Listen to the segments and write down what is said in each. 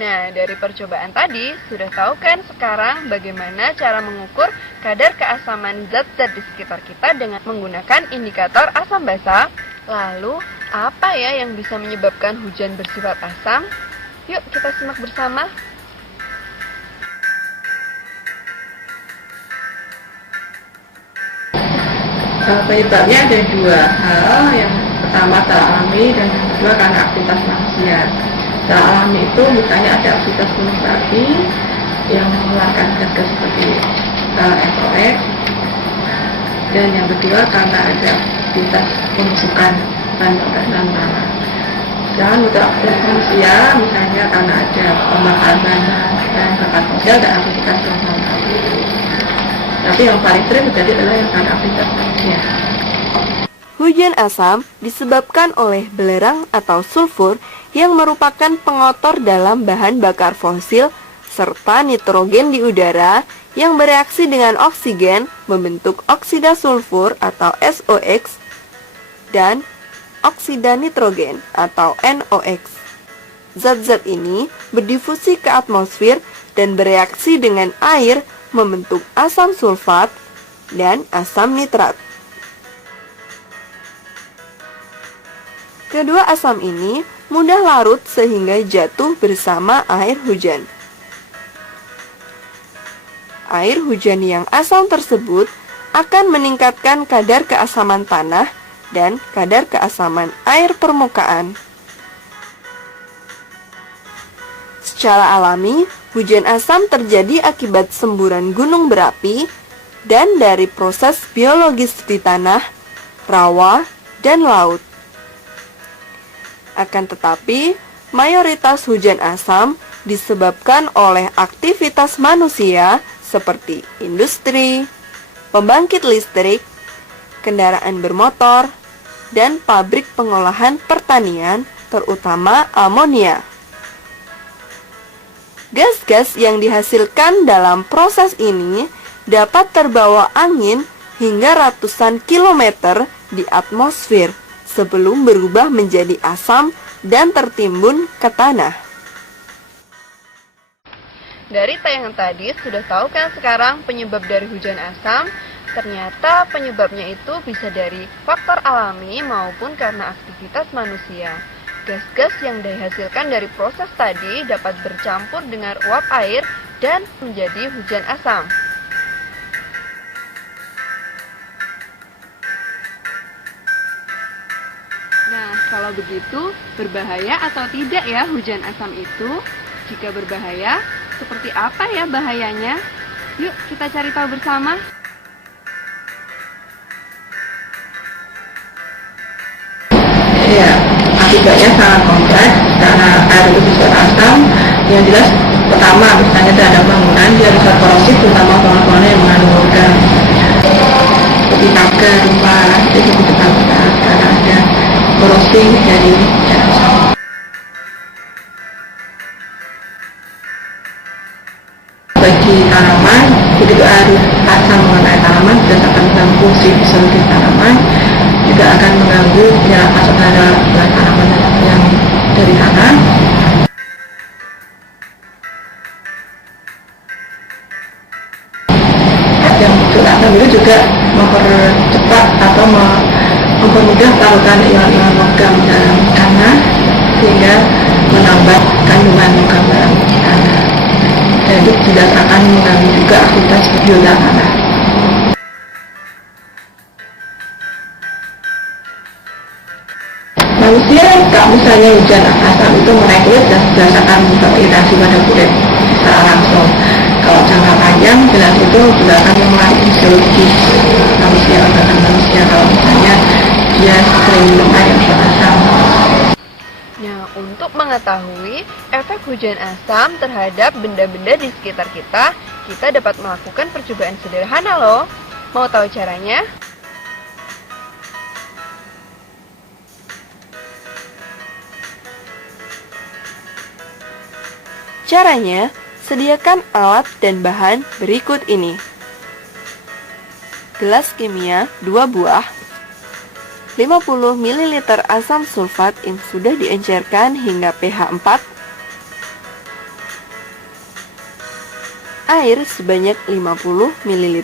Nah, dari percobaan tadi, sudah tahu kan sekarang bagaimana cara mengukur kadar keasaman zat-zat di sekitar kita dengan menggunakan indikator asam basa? Lalu, apa ya yang bisa menyebabkan hujan bersifat asam? Yuk kita simak bersama. Penyebabnya ada dua hal, yang pertama secara alami dan yang kedua karena aktivitas manusia. Secara alami itu misalnya ada aktivitas gunung berapi yang mengeluarkan gas seperti SOx, dan yang kedua karena ada aktivitas pembusukan bahan bakar dalam tanah. Dan untuk aktivitas manusia misalnya karena ada pembakaran dan bakar fosil dan aktivitas pembangunan. Tapi yang paling sering terjadi adalah yang karena aktivitas manusia. Hujan asam disebabkan oleh belerang atau sulfur yang merupakan pengotor dalam bahan bakar fosil serta nitrogen di udara yang bereaksi dengan oksigen membentuk oksida sulfur atau SOx dan oksida nitrogen atau NOx. Zat-zat ini berdifusi ke atmosfer dan bereaksi dengan air membentuk asam sulfat dan asam nitrat. Kedua asam ini mudah larut sehingga jatuh bersama air hujan. Air hujan yang asam tersebut akan meningkatkan kadar keasaman tanah dan kadar keasaman air permukaan. Secara alami, hujan asam terjadi akibat semburan gunung berapi dan dari proses biologis di tanah, rawa, dan laut. Akan tetapi, mayoritas hujan asam disebabkan oleh aktivitas manusia seperti industri, pembangkit listrik, kendaraan bermotor, dan pabrik pengolahan pertanian, terutama amonia. Gas-gas yang dihasilkan dalam proses ini dapat terbawa angin hingga ratusan kilometer di atmosfer sebelum berubah menjadi asam dan tertimbun ke tanah. Dari tayangan tadi sudah tahu kan sekarang penyebab dari hujan asam? Ternyata penyebabnya itu bisa dari faktor alami maupun karena aktivitas manusia. Gas-gas yang dihasilkan dari proses tadi dapat bercampur dengan uap air dan menjadi hujan asam. Nah, kalau begitu, berbahaya atau tidak ya hujan asam itu? Jika berbahaya, seperti apa ya bahayanya? Yuk kita cari tahu bersama. Ya, akibatnya sangat kompleks karena air itu bersifat asam. Yang jelas pertama misalnya terhadap bangunan dia bisa korosif, terutama bangunan yang mengandung logam seperti pagar, rumah itu cukup ketakutan karena ada korosif dari asam. Bagi tanaman, begitu air asam mengenai tanaman berdasarkan fungsi fisiologis tanaman juga akan mengganggu penyerapan saudara tanaman yang dari tanah. Yang asam itu juga mempercepat atau mempermudah larutan ion-ion logam dalam tanah sehingga menambah kandungan logam dalam tanah. Dan itu tidak akan mengganggu juga aktivitas biota tanah. Manusia, kalau misalnya hujan asam itu merekrut dan berdasarkan interaksi pada kulit secara langsung. Kalau jangka panjang, jelas itu juga akan mempengaruhi fisiologis manusia, organ manusia kalau misalnya dia sering minum air yang berasam. Nah, untuk mengetahui efek hujan asam terhadap benda-benda di sekitar kita, kita dapat melakukan percobaan sederhana loh. Mau tahu caranya? Caranya, sediakan alat dan bahan berikut ini. Gelas kimia 2 buah, 50 ml asam sulfat yang sudah diencerkan hingga pH 4, air sebanyak 50 ml,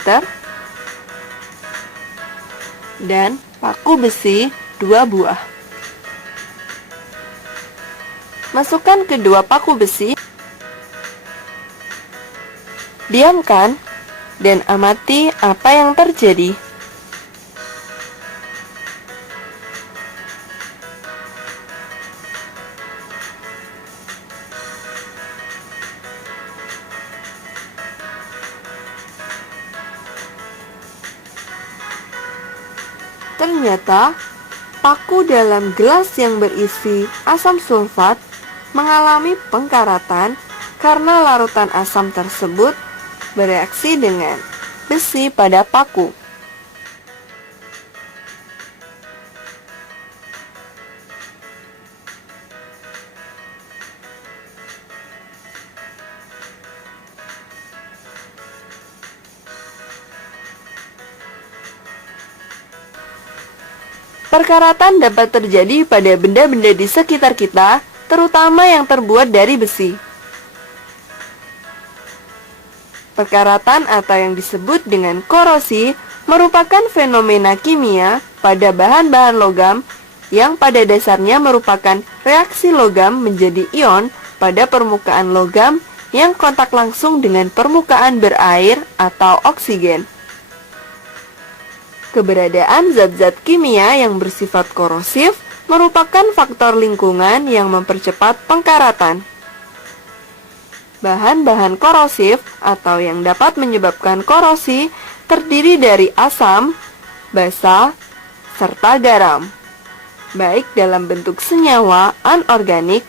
dan paku besi 2 buah. Masukkan kedua paku besi, diamkan, dan amati apa yang terjadi. Ternyata, paku dalam gelas yang berisi asam sulfat mengalami pengkaratan karena larutan asam tersebut bereaksi dengan besi pada paku. Perkaratan dapat terjadi pada benda-benda di sekitar kita, terutama yang terbuat dari besi. Perkaratan atau yang disebut dengan korosi merupakan fenomena kimia pada bahan-bahan logam yang pada dasarnya merupakan reaksi logam menjadi ion pada permukaan logam yang kontak langsung dengan permukaan berair atau oksigen. Keberadaan zat-zat kimia yang bersifat korosif merupakan faktor lingkungan yang mempercepat pengkaratan. Bahan-bahan korosif atau yang dapat menyebabkan korosi terdiri dari asam, basa, serta garam, baik dalam bentuk senyawa anorganik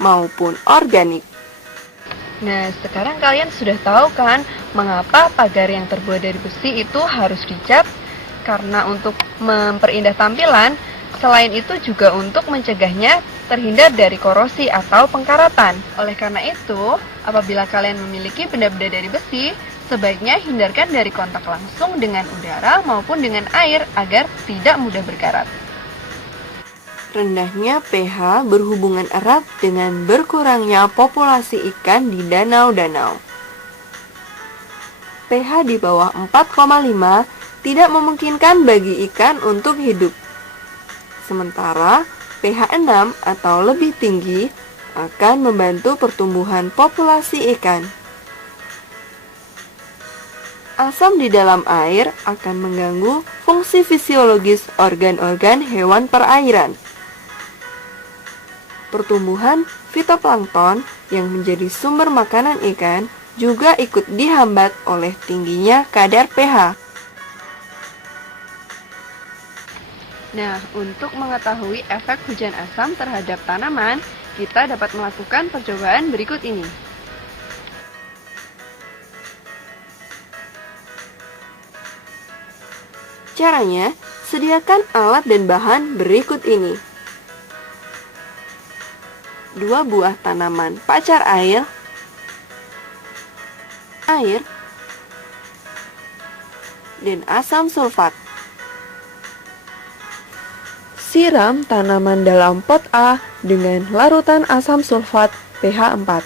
maupun organik. Nah, sekarang kalian sudah tahu kan mengapa pagar yang terbuat dari besi itu harus dicap? Karena untuk memperindah tampilan, selain itu juga untuk mencegahnya terhindar dari korosi atau pengkaratan. Oleh karena itu, apabila kalian memiliki benda-benda dari besi, sebaiknya hindarkan dari kontak langsung dengan udara maupun dengan air agar tidak mudah berkarat. Rendahnya pH berhubungan erat dengan berkurangnya populasi ikan di danau-danau. pH di bawah 4,5 tidak memungkinkan bagi ikan untuk hidup. Sementara pH 6 atau lebih tinggi akan membantu pertumbuhan populasi ikan. Asam di dalam air akan mengganggu fungsi fisiologis organ-organ hewan perairan. Pertumbuhan fitoplankton yang menjadi sumber makanan ikan juga ikut dihambat oleh tingginya kadar pH. Nah, untuk mengetahui efek hujan asam terhadap tanaman, kita dapat melakukan percobaan berikut ini. Caranya, sediakan alat dan bahan berikut ini. 2 buah tanaman pacar air, dan asam sulfat. Siram tanaman dalam pot A dengan larutan asam sulfat pH 4.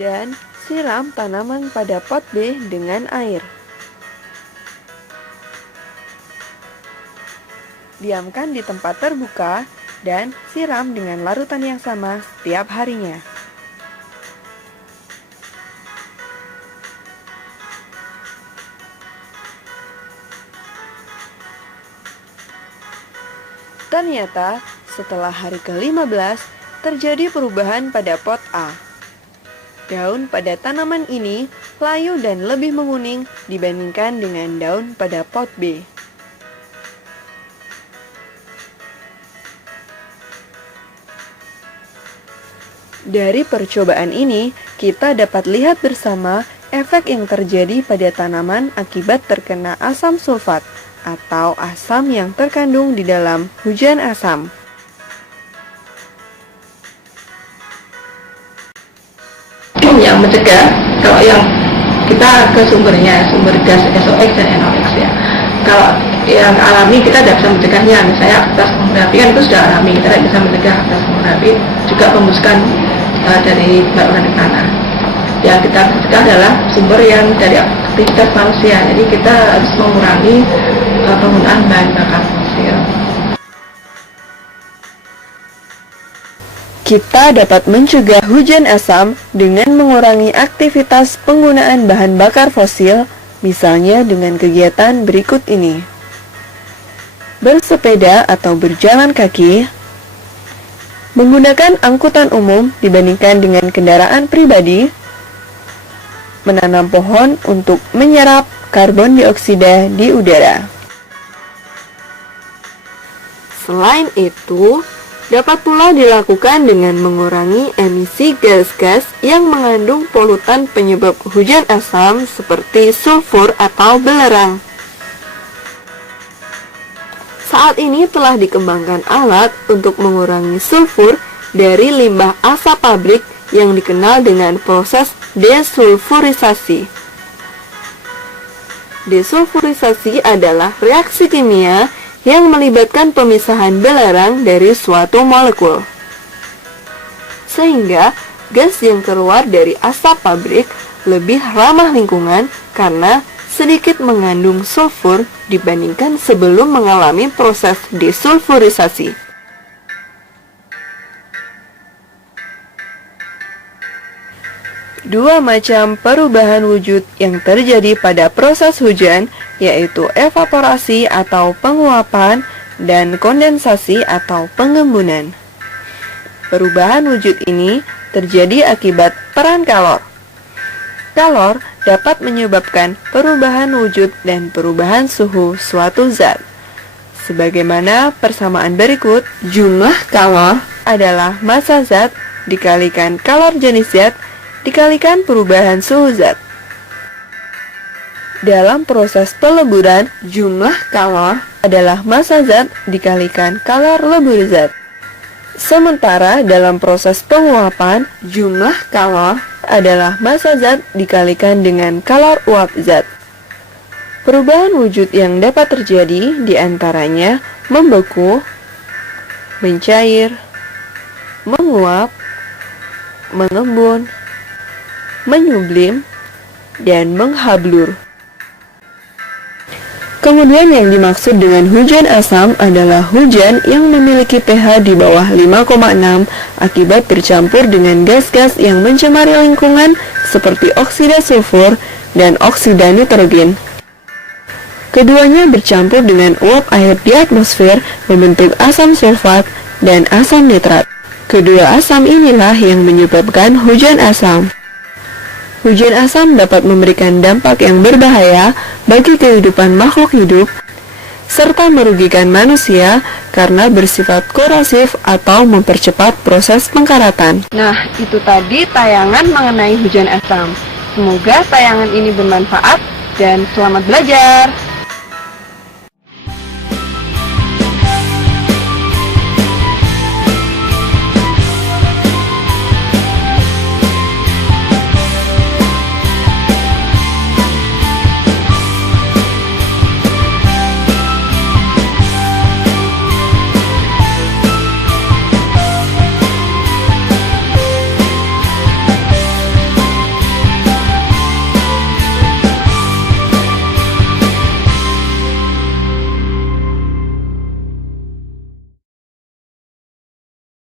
Dan siram tanaman pada pot B dengan air. Diamkan di tempat terbuka dan siram dengan larutan yang sama setiap harinya. Ternyata, setelah hari ke-15, terjadi perubahan pada pot A. Daun pada tanaman ini layu dan lebih menguning dibandingkan dengan daun pada pot B. Dari percobaan ini, kita dapat lihat bersama efek yang terjadi pada tanaman akibat terkena asam sulfat atau asam yang terkandung di dalam hujan asam. Yang mencegah, kalau yang kita ke sumbernya, sumber gas SOX dan NOx ya. Kalau yang alami kita tidak bisa mencegahnya, misalnya aktivitas gunung berapi kan itu sudah alami, kita tidak bisa mencegah aktivitas gunung berapi, juga pembusukan dari batuan tanah. Yang kita cegah adalah sumber yang dari aktivitas manusia. Jadi kita harus mengurangi penggunaan bahan bakar fosil. Kita dapat mencegah hujan asam dengan mengurangi aktivitas penggunaan bahan bakar fosil, misalnya dengan kegiatan berikut ini. Bersepeda atau berjalan kaki, menggunakan angkutan umum dibandingkan dengan kendaraan pribadi, menanam pohon untuk menyerap karbon dioksida di udara. Selain itu, dapat pula dilakukan dengan mengurangi emisi gas-gas yang mengandung polutan penyebab hujan asam seperti sulfur atau belerang. Saat ini telah dikembangkan alat untuk mengurangi sulfur dari limbah asap pabrik yang dikenal dengan proses desulfurisasi. Desulfurisasi adalah reaksi kimia yang melibatkan pemisahan belerang dari suatu molekul. Sehingga gas yang keluar dari asap pabrik lebih ramah lingkungan karena sedikit mengandung sulfur dibandingkan sebelum mengalami proses desulfurisasi. Dua macam perubahan wujud yang terjadi pada proses hujan, yaitu evaporasi atau penguapan dan kondensasi atau pengembunan. Perubahan wujud ini terjadi akibat peran kalor. Kalor dapat menyebabkan perubahan wujud dan perubahan suhu suatu zat. Sebagaimana persamaan berikut, jumlah kalor adalah massa zat dikalikan kalor jenis zat dikalikan perubahan suhu zat. Dalam proses peleburan, jumlah kalor adalah massa zat dikalikan kalor lebur zat. Sementara dalam proses penguapan, jumlah kalor adalah massa zat dikalikan dengan kalor uap zat. Perubahan wujud yang dapat terjadi diantaranya membeku, mencair, menguap, mengembun, menyublim, dan menghablur. Kemudian yang dimaksud dengan hujan asam adalah hujan yang memiliki pH di bawah 5,6 akibat bercampur dengan gas-gas yang mencemari lingkungan seperti oksida sulfur dan oksida nitrogen. Keduanya bercampur dengan uap air di atmosfer membentuk asam sulfat dan asam nitrat. Kedua asam inilah yang menyebabkan hujan asam. Hujan asam dapat memberikan dampak yang berbahaya bagi kehidupan makhluk hidup, serta merugikan manusia karena bersifat korosif atau mempercepat proses pengkaratan. Nah, itu tadi tayangan mengenai hujan asam. Semoga tayangan ini bermanfaat dan selamat belajar.